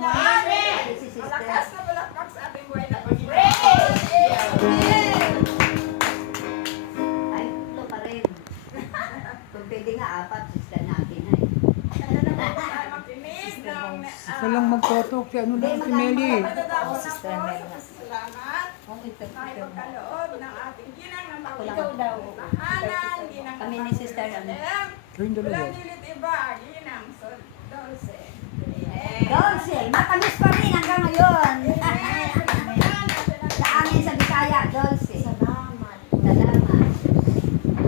Si sister. Malakas na balakbak sa ating buhay na Panginoon. Ay, ito pa rin. Kung pwede nga, apat, sister natin ay. Ay, makinig ng... Ito lang magtotok si ano lang si Meli. Madadako na Sister po Mel. sa pasasalamat. Tayo pagkaloob ng ating ginang ng Ako lang. tahanan, ginang ng Kami ni Sister, ano? Kayong dalawa. Walang hilit iba, ginang, so, Dulce. Dulce, matamis pa rin hanggang ngayon. Sa amin sa Bisaya, Dulce. Salamat. Salamat.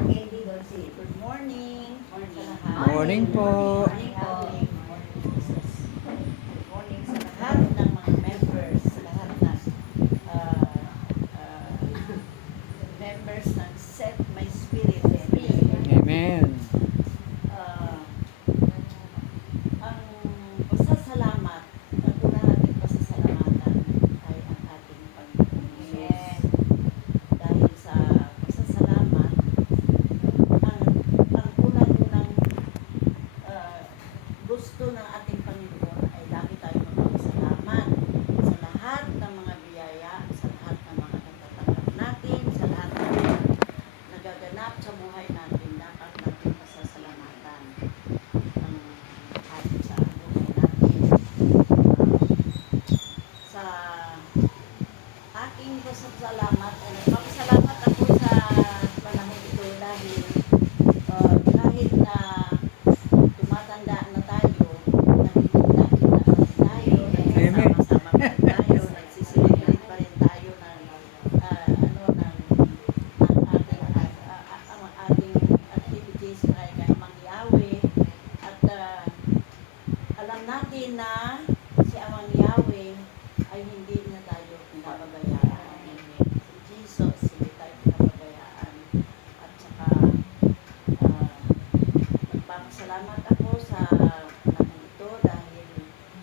Candy, Dulce. Good morning. Morning po. Morning po. Good morning sa lahat ng mga members, sa lahat ng members ng Set My Spirit. Amen. Ang pasasalamat, ang una natin pasasalamatan ay ang ating Panginoon Jesus. Dahil sa pasasalamat, ang unang-unang gusto ng ating Panginoon ay lagi tayo magpasalamat sa lahat ng mga biyaya, sa lahat ng mga natatanggap natin, sa lahat ng mga nagaganap sa buhay natin, dapat natin pasasalamatan ang kahit sa buhay natin. Sa aking pasasalamat, nagpapasalamat ako sa panahon ito dahil kahit na tumatanda na tayo, nagkikita-kita pa rin tayo, nagsasama-sama pa rin tayo, nagsisilibrate pa rin tayo ng ang ating activities kay Amang Yahweh. At alam natin na si Amang Yahweh ay hindi na tayo pinababayaan. Si Jesus, hindi tayo pinababayaan. At saka nagpapasalamat ako sa panahon ito dahil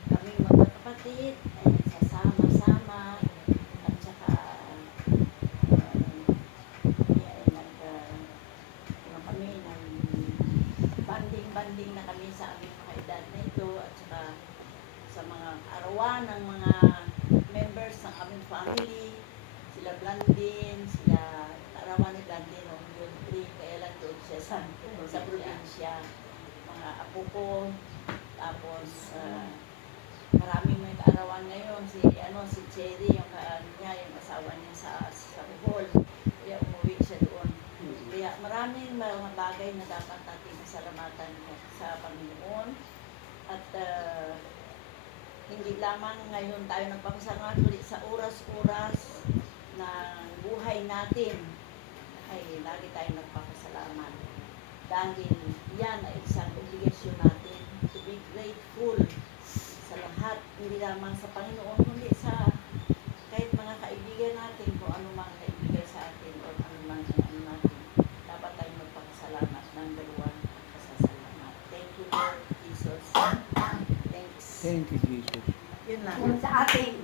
kami magkakapatid ay nagsasama-sama at saka banding na kami sa aming mga edad na ito at saka sa mga arawan ng mga members ng aming family, sila Blandin, sila arawan ni Blandin, yung 3, kaya lang doon siya sa probinsya, mga apo ko, tapos maraming may kaarawan ngayon, si Cherry, yung yung asawa niya sa Bohol, kaya umuwi siya doon. Kaya maraming mga bagay na dapat natin pasalamatan sa Panginoon. At hindi lamang ngayon tayo nagpapasalamat, kundi sa oras-oras na buhay natin ay lagi tayo nagpapasalamat. Dahil yan ay isang obligasyon natin to be grateful sa lahat, hindi lamang sa Panginoon, kundi sa kahit mga kaibigan natin, kung ano mang naibigay sa atin o ano mang ano natin, dapat tayo magpapasalamat ng dalawang pasasalamat. Thank you, Lord Jesus. Thanks. Thank you, Jesus. Yun lang. Sa ating